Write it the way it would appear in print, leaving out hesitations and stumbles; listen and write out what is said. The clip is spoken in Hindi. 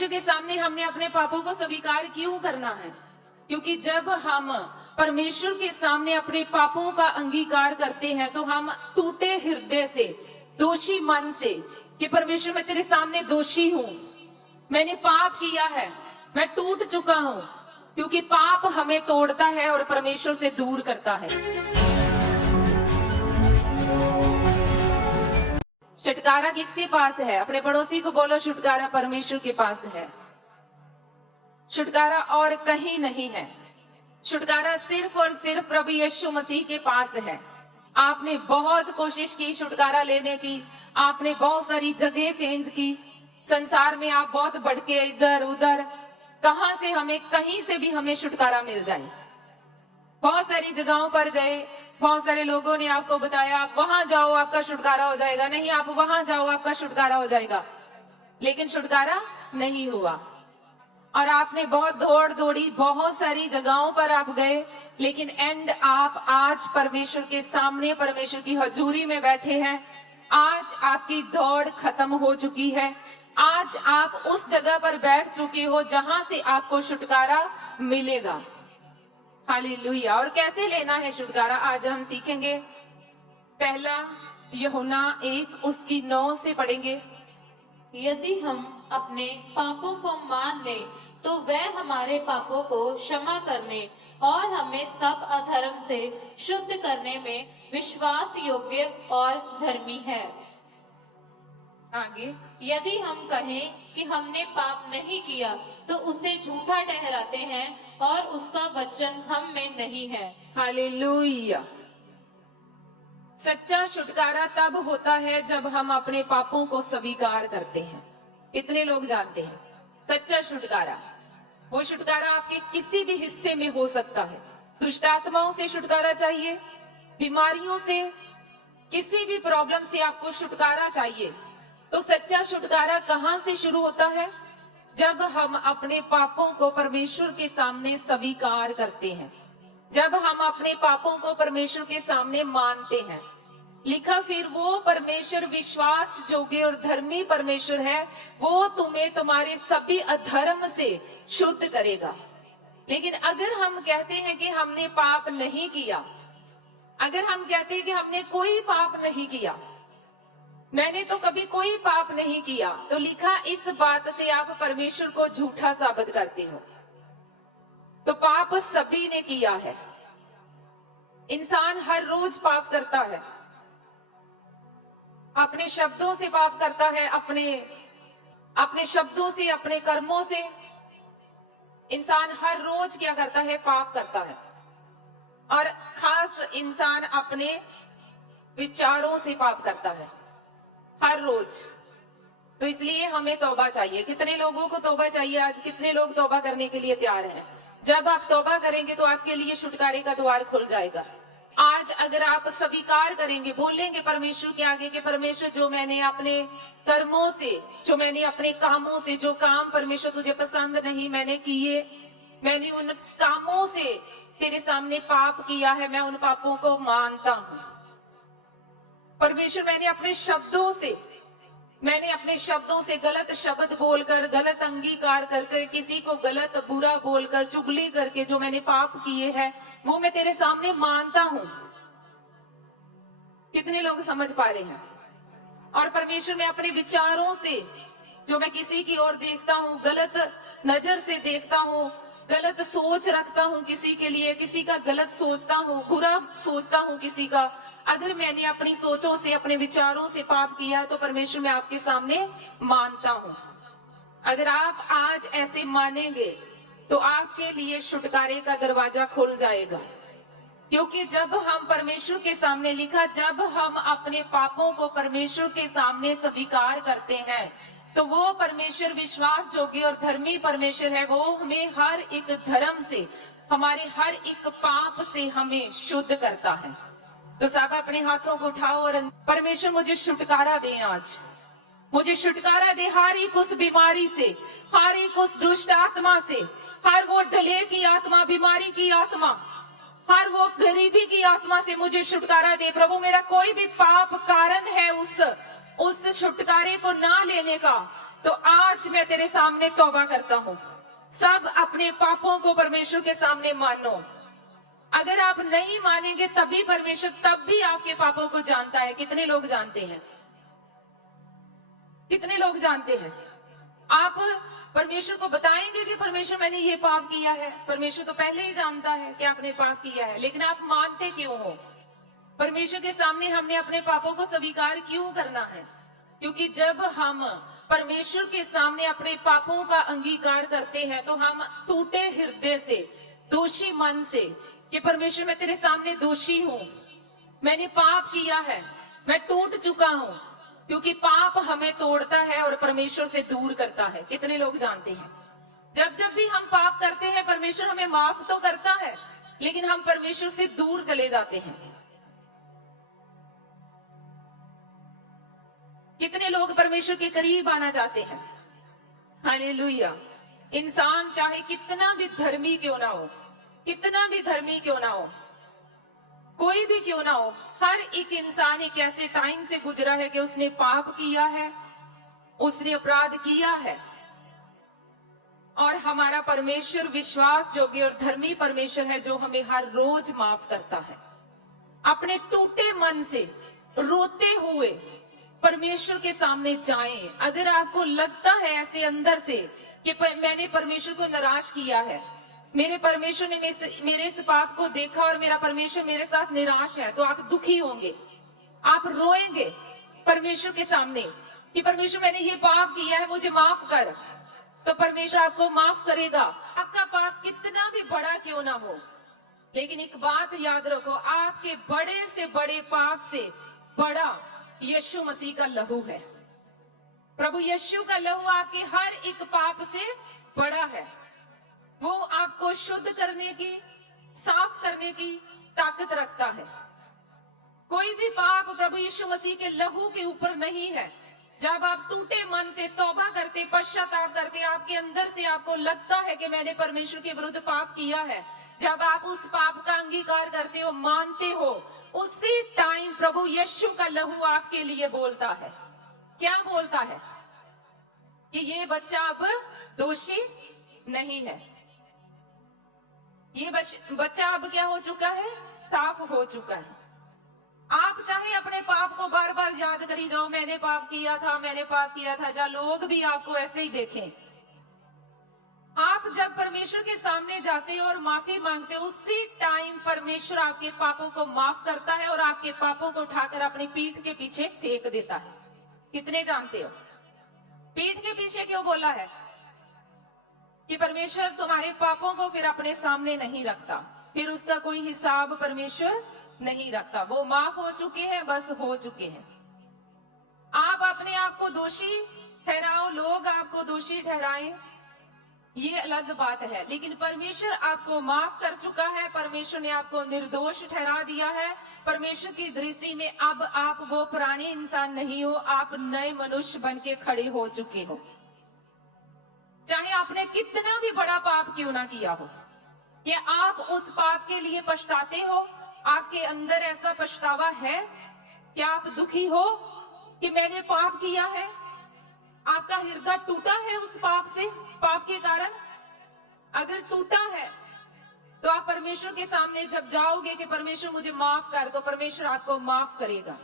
परमेश्वर के सामने हमने अपने पापों को स्वीकार क्यों करना है? क्योंकि जब हम परमेश्वर के सामने अपने पापों का अंगीकार करते हैं तो हम टूटे हृदय से, दोषी मन से, कि परमेश्वर मैं तेरे सामने दोषी हूं, मैंने पाप किया है, मैं टूट चुका हूं, क्योंकि पाप हमें तोड़ता है और परमेश्वर से दूर करता है। छुटकारा किसके पास है? अपने पड़ोसी को बोलो, छुटकारा परमेश्वर के पास है। छुटकारा और कहीं नहीं है। छुटकारा सिर्फ और सिर्फ प्रभु यीशु मसीह के पास है। आपने बहुत कोशिश की छुटकारा लेने की, आपने बहुत सारी जगह चेंज की, संसार में आप बहुत भटके इधर उधर, कहां से हमें, कहीं से भी हमें छुटकारा मिल जाए। बहुत सारी जगहों पर गए, बहुत सारे लोगों ने आपको बताया आप वहां जाओ आपका छुटकारा हो जाएगा, नहीं आप वहां जाओ आपका छुटकारा हो जाएगा, लेकिन छुटकारा नहीं हुआ। और आपने बहुत दौड़ दौड़ी, बहुत सारी जगहों पर आप गए, लेकिन एंड आप आज परमेश्वर के सामने, परमेश्वर की हजूरी में बैठे हैं। आज आपकी दौड़ खत्म हो चुकी है। आज आप उस जगह पर बैठ चुके हो जहां से आपको छुटकारा मिलेगा। हालेलुया। और कैसे लेना है छुटकारा आज हम सीखेंगे। पहला यूहन्ना 1 उसकी 9 से पढ़ेंगे। यदि हम अपने पापों को मान लें तो वह हमारे पापों को क्षमा करने और हमें सब अधर्म से शुद्ध करने में विश्वास योग्य और धर्मी है। आगे, यदि हम कहें कि हमने पाप नहीं किया तो उसे झूठा ठहराते हैं और उसका वचन हम में नहीं है। हालेलुया। सच्चा छुटकारा तब होता है जब हम अपने पापों को स्वीकार करते हैं। कितने लोग जानते हैं सच्चा छुटकारा? वो छुटकारा आपके किसी भी हिस्से में हो सकता है। दुष्ट आत्माओं से छुटकारा चाहिए, बीमारियों से, किसी भी प्रॉब्लम से आपको छुटकारा चाहिए, तो सच्चा छुटकारा कहां से शुरू होता है? जब हम अपने पापों को परमेश्वर के सामने स्वीकार करते हैं, जब हम अपने पापों को परमेश्वर के सामने मानते हैं। लिखा, फिर वो परमेश्वर विश्वास योग्य और धर्मी परमेश्वर है, वो तुम्हें तुम्हारे सभी अधर्म से शुद्ध करेगा। लेकिन अगर हम कहते हैं कि हमने पाप नहीं किया, अगर हम कहते हैं कि हमने कोई पाप नहीं किया, मैंने तो कभी कोई पाप नहीं किया, तो लिखा इस बात से आप परमेश्वर को झूठा साबित करते हो। तो पाप सभी ने किया है। इंसान हर रोज पाप करता है, अपने शब्दों से पाप करता है, अपने शब्दों से, अपने कर्मों से। इंसान हर रोज क्या करता है? पाप करता है। और खास इंसान अपने विचारों से पाप करता है हर रोज। तो इसलिए हमें तौबा चाहिए। कितने लोगों को तौबा चाहिए आज? कितने लोग तौबा करने के लिए तैयार हैं? जब आप तौबा करेंगे तो आपके लिए छुटकारे का द्वार खुल जाएगा। आज अगर आप स्वीकार करेंगे, बोलेंगे परमेश्वर के आगे कि परमेश्वर, जो मैंने अपने कर्मों से, जो मैंने अपने कामों से, जो काम परमेश्वर तुझे पसंद नहीं मैंने किए, मैंने उन कामों से तेरे सामने पाप किया है, मैं उन पापों को मानता हूं। परमेश्वर, मैंने अपने शब्दों से गलत शब्द बोलकर, गलत अंगीकार करके, किसी को गलत बुरा बोलकर, चुगली करके जो मैंने पाप किए हैं, वो मैं तेरे सामने मानता हूं। कितने लोग समझ पा रहे हैं? और परमेश्वर, मैं अपने विचारों से, जो मैं किसी की ओर देखता हूं, गलत नजर से देखता हूं, गलत सोच रखता हूं किसी के लिए, किसी का गलत सोचता हूं, बुरा सोचता हूं किसी का, अगर मैंने अपनी सोचों से, अपने विचारों से पाप किया, तो परमेश्वर मैं आपके सामने मानता हूं। अगर आप आज ऐसे मानेंगे तो आपके लिए छुटकारे का दरवाजा खुल जाएगा। क्योंकि जब हम परमेश्वर के सामने, लिखा, जब हम अपने पापों को परमेश्वर के सामने स्वीकार करते हैं, तो वो परमेश्वर विश्वास योग्य और धर्मी परमेश्वर है। वो हमें हर एक धर्म से, हमारे हर एक पाप से हमें शुद्ध करता है। तो सब अपने हाथों को उठाओ और परमेश्वर, मुझे छुटकारा दे, आज मुझे छुटकारा दे हर एक उस बीमारी से, हर एक उस दुष्ट आत्मा से, हर वो डले की आत्मा, बीमारी की आत्मा, हर वो गरीबी की आत्मा से मुझे छुटकारा दे। प्रभु, मेरा कोई भी पाप कारण है उस छुटकारे को ना लेने का, तो आज मैं तेरे सामने तौबा करता हूं। सब अपने पापों को परमेश्वर के सामने मानो। अगर आप नहीं मानेंगे तभी परमेश्वर तब भी आपके पापों को जानता है। कितने लोग जानते हैं? कितने लोग जानते हैं? आप परमेश्वर को बताएंगे कि परमेश्वर मैंने ये पाप किया है। परमेश्वर तो पहले ही जानता है कि आपने पाप किया है, लेकिन आप मानते क्यों हो? परमेश्वर के सामने हमने अपने पापों को स्वीकार क्यों करना है? क्योंकि जब हम परमेश्वर के सामने अपने पापों का अंगीकार करते हैं तो हम टूटे हृदय से, दोषी मन से, कि परमेश्वर मैं तेरे सामने दोषी हूं, मैंने पाप किया है, मैं टूट चुका हूं। क्योंकि पाप हमें तोड़ता है और परमेश्वर से दूर करता है। कितने लोग जानते हैं? जब जब भी हम पाप करते हैं परमेश्वर हमें माफ तो करता है, लेकिन हम परमेश्वर से दूर चले जाते हैं। कितने लोग परमेश्वर के करीब आना चाहते हैं? हालेलुया। इंसान चाहे कितना भी धर्मी क्यों ना हो, कितना भी धर्मी क्यों ना हो, कोई भी क्यों ना हो, हर एक इंसान एक ऐसे टाइम से गुजरा है कि उसने पाप किया है, उसने अपराध किया है। और हमारा परमेश्वर विश्वास योग्य और धर्मी परमेश्वर है जो हमें हर रोज माफ करता है। अपने टूटे मन से रोते हुए परमेश्वर के सामने जाएं। अगर आपको लगता है ऐसे अंदर से कि मैंने परमेश्वर को नाराज किया है, मेरे परमेश्वर ने मेरे इस पाप को देखा और मेरा परमेश्वर मेरे साथ निराश है, तो आप दुखी होंगे, आप रोएंगे परमेश्वर के सामने कि परमेश्वर मैंने ये पाप किया है, मुझे माफ कर। तो परमेश्वर आपको माफ करेगा, आपका पाप कितना भी बड़ा क्यों ना हो। लेकिन एक बात याद रखो, आपके बड़े से बड़े पाप से बड़ा यीशु मसीह का लहू है। प्रभु यीशु का लहू आपके हर एक पाप से बड़ा है। वो आपको शुद्ध करने की, साफ करने की ताकत रखता है। कोई भी पाप प्रभु यीशु मसीह के लहू के ऊपर नहीं है। जब आप टूटे मन से तौबा करते, पश्चाताप करते, आपके अंदर से आपको लगता है कि मैंने परमेश्वर के विरुद्ध पाप किया है, जब आप उस पाप का अंगीकार करते हो, मानते हो, उसी टाइम प्रभु यीशु का लहू आपके लिए बोलता है। क्या बोलता है? कि ये बच्चा अब दोषी नहीं है, ये बच्चा अब क्या हो चुका है? साफ हो चुका है। आप चाहे अपने पाप को बार बार याद करी जाओ, मैंने पाप किया था, मैंने पाप किया था, जहाँ लोग भी आपको ऐसे ही देखें। आप जब परमेश्वर के सामने जाते हो और माफी मांगते हो, उसी टाइम परमेश्वर आपके पापों को माफ करता है और आपके पापों को उठाकर अपनी पीठ के पीछे फेंक देता है। कितने जानते हो? पीठ के पीछे क्यों बोला है? कि परमेश्वर तुम्हारे पापों को फिर अपने सामने नहीं रखता, फिर उसका कोई हिसाब परमेश्वर नहीं रखता। वो माफ हो चुके हैं, बस हो चुके हैं। आप अपने आप को दोषी ठहराओ, लोग आपको दोषी ठहराएं, ये अलग बात है, लेकिन परमेश्वर आपको माफ कर चुका है। परमेश्वर ने आपको निर्दोष ठहरा दिया है। परमेश्वर की दृष्टि में अब आप वो पुराने इंसान नहीं हो, आप नए मनुष्य बन के खड़े हो चुके हो। चाहे आपने कितना भी बड़ा पाप क्यों ना किया हो, या आप उस पाप के लिए पछताते हो, आपके अंदर ऐसा पछतावा है? क्या आप दुखी हो कि मैंने पाप किया है? आपका हृदय टूटा है उस पाप से, पाप के कारण? अगर टूटा है तो आप परमेश्वर के सामने जब जाओगे कि परमेश्वर मुझे माफ कर, तो परमेश्वर आपको माफ करेगा।